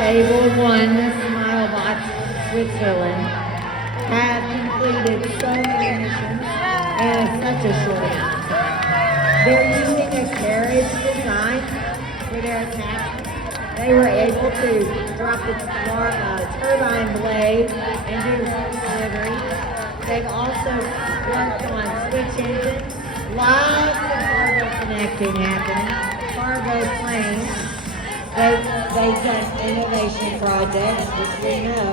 Table 1, the Smilebots, Switzerland, have completed so many missions in such a short amount of time. They're using a carriage design for their attachment. They were able to drop the turbine blade and do home delivery. They've also worked on switch engines, lots of cargo connecting happening, cargo planes. They've done innovation projects, which we know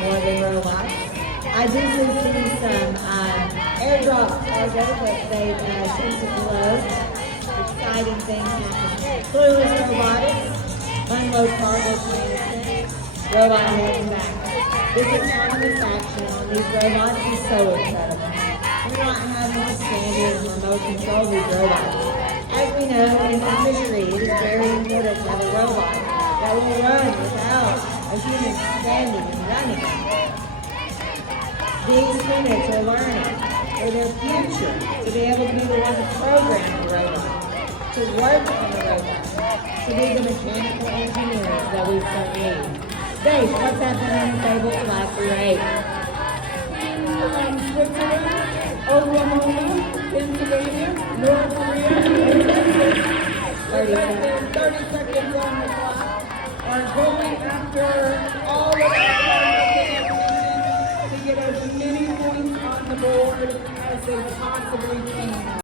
more than robots. I do see some airdrop cargo that they've sent to globe. Exciting things happening. Clueless robotics, unload cargo planes, robot heading back. This autonomous action on these robots is so incredible. We're not having to standard remote control these robots. As we know, in the industry, it is very important to have a robot that will run without a human standing and running. These units are learning for their future to be able to be the one to program the robot, to work on the robot, to be the mechanical engineers that we so need. Dave, what's happening in table 5 through 8? Switzerland, Oklahoma, Pennsylvania, North Korea, and Texas. 30 seconds on the clock are going after all of the to get as many points on the board as they possibly can.